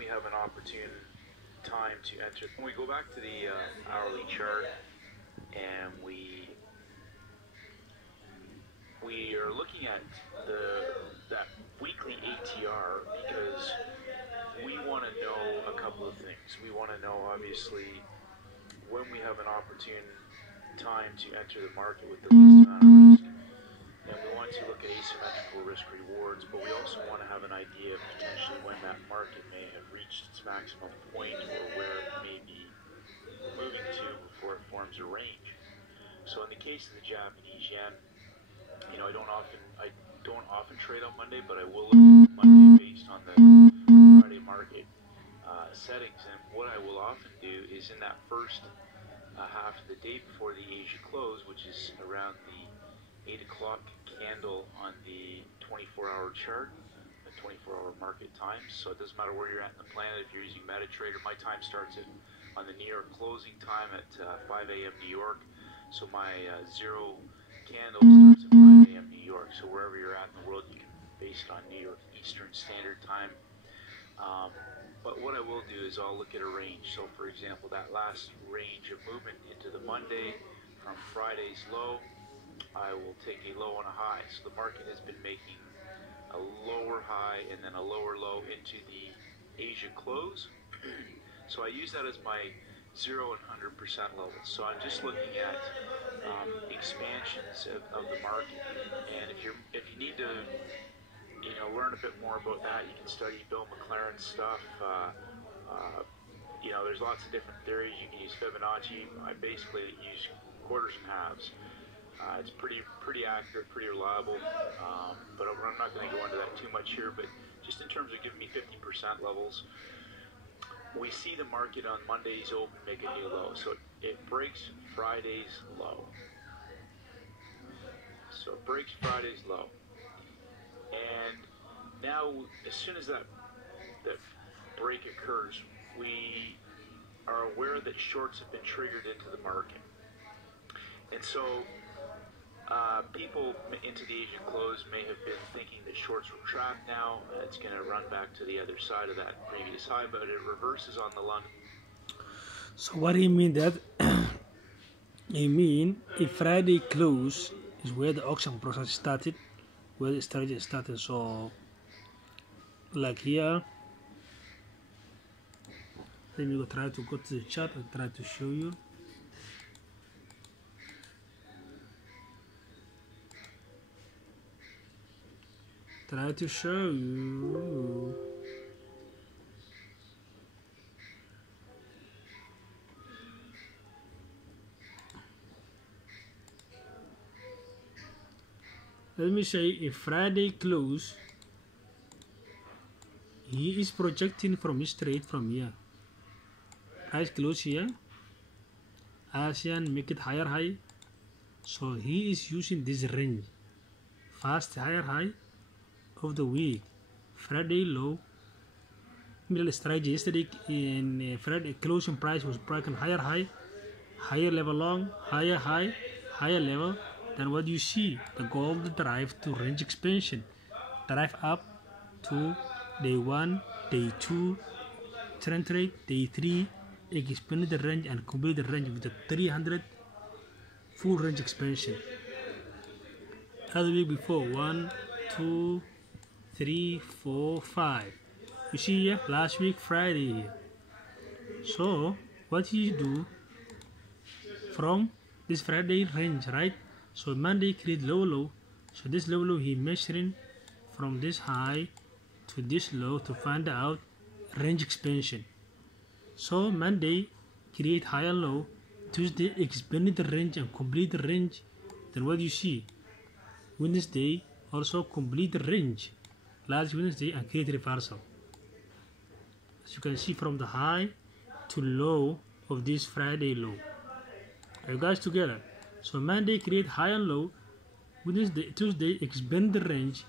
we have an opportune time to enter. When we go back to the hourly chart and we are looking at that weekly ATR because we want to know a couple of things. We want to know, obviously, when we have an opportune time to enter the market with the least amount of risk. And we want to look at asymmetrical risk rewards, but we also want to have an idea of potentially when that market may have reached its maximum point or where it may be moving to before it forms a range. So in the case of the Japanese yen, you know, I don't often trade on Monday, but I will look at Monday based on the Friday market settings. And what I will often do is in that first half of the day before the Asia close, which is around the 8 o'clock candle on the 24-hour chart, the 24-hour market time. So it doesn't matter where you're at in the planet. If you're using MetaTrader, my time starts on the New York closing time at 5 a.m. New York. So my zero candle starts at 5 a.m. New York. So wherever you're at in the world, you can base it on New York Eastern Standard Time. But what I will do is I'll look at a range. So for example, that last range of movement into the Monday from Friday's low, I will take a low and a high. So the market has been making a lower high and then a lower low into the Asia close. So I use that as my 0 and 100% levels. So I'm just looking at expansions of the market. And if you need to, you know, learn a bit more about that, you can study Bill McLaren's stuff. You know, there's lots of different theories. You can use Fibonacci. I basically use quarters and halves. It's pretty accurate, pretty reliable, but I'm not going to go into that too much here. But just in terms of giving me 50% levels, we see the market on Monday's open make a new low. So it breaks Friday's low. So it breaks Friday's low. And now, as soon as that break occurs, we are aware that shorts have been triggered into the market. And so people into the Asian close may have been thinking that shorts were trapped now. It's going to run back to the other side of that previous high, but it reverses on the London. So what do you mean that? I mean, if Friday close is where the auction process started, where the strategy started. So like here, let me try to go to the chart and try to show you. Try to show you. Let me say if Friday close, he is projecting from his trade from here. Price close here. ASEAN make it higher high. So he is using this range. Fast higher high of the week. Friday low. Middle strategy yesterday in Friday closing price was broken higher high, higher level long, higher high, higher level. Then what you see, the gold drive to range expansion, drive up to day 1, day 2, trend trade, day 3, expand the range and complete the range with the 300 full range expansion. Other week before 1, 2, 3, 4, 5. You see here, last week Friday here. So what you do from this Friday range, right? So Monday create low. So this low he measuring from this high to this low to find out range expansion. So Monday create higher low, Tuesday expand the range and complete the range. Then what you see, Wednesday also complete the range last Wednesday and create reversal. As you can see from the high to low of this Friday low. Are you guys together? So Monday create high and low, Wednesday, Tuesday expand the range,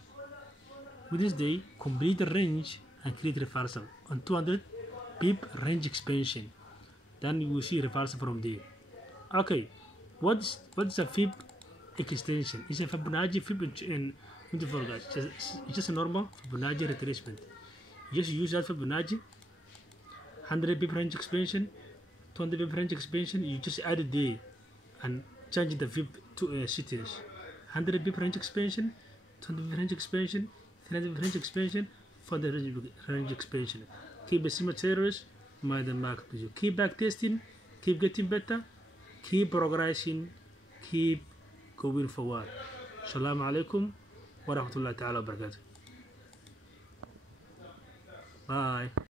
Wednesday complete the range and create reversal on 200 pip range expansion. Then you will see reversal from there. Okay, what's a fib extension? It's a Fibonacci fib in 24 guys. It's just a normal Fibonacci retracement. You just use that Fibonacci 100 pip range expansion, 20 pip range expansion. You just add it there and change the pip to cities. 100 pip range expansion, 20 pip range expansion, 30 pip range expansion, 40 range expansion. Keep the same materials, my the mark. Keep back testing, keep getting better, keep progressing, keep going forward. Assalamu alaikum wa rahmatullahi ta'ala wa barakatuh. Bye.